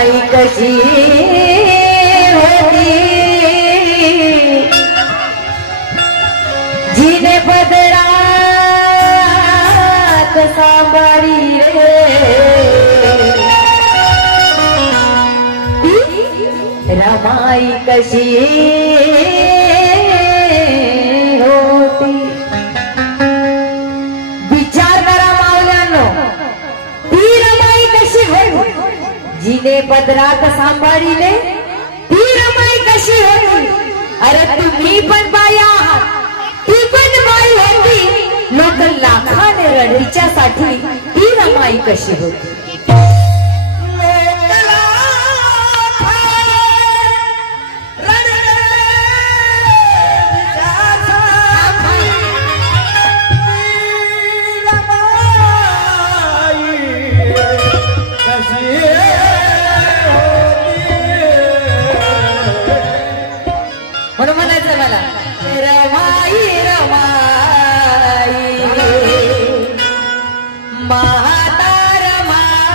रमाई कशी होती जिने पदरात सांभाळी रे रमाई कशी होती। विचार करा मावल्यानो ती रमाई कशी होती जिने पदरात सांभाळीले ती रमाई कशी होती। अरे तुम्ही पण बाई आहात ती पण बाई होती लोक लाखाने रडीच्यासाठी ती रमाई कशी होती। म्हणून म्हणायचं मला रमाई रमाई माता रमाई।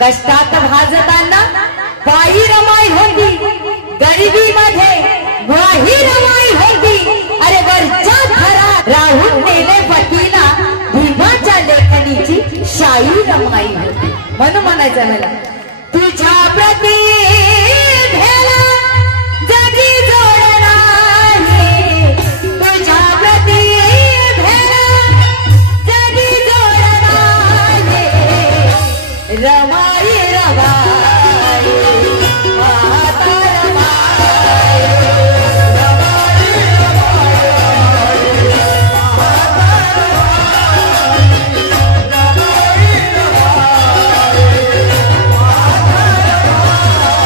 कष्टात भाजताना पायी रमाई होती गरिबी मध्ये वाही रमाई होती। अरे वरच्या घरात राहून नेले पतीला भीमाच्या लेखनीची शाई रमाई होती। म्हणून म्हणायचं मला तुझ्या प्रती भेला जगी जोड नाही तुझ्या प्रती भेला जगी जोड नाही रमाई रमाई माता रमाई रमाई रमाई माता रमाई रमाई रमाई माता रमाई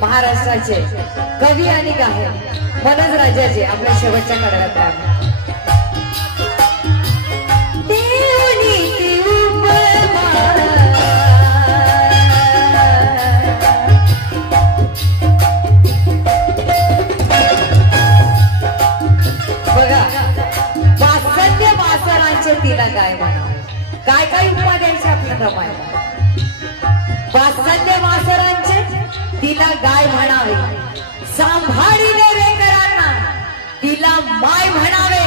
महाराष्ट्राचे कवी आणि गायक मनोज राजाजी आपल्या शेवटच्या कडव्यात आहे. बघा वात्सल्य वासरांचे तिला गाय म्हणावे. काय काय उपमा द्यायचे आपल्या रमायला. वात्सल्य वासरांचे तिला गाय म्हणावे. सांभाळीले रेकरांना तिला माय म्हणावे.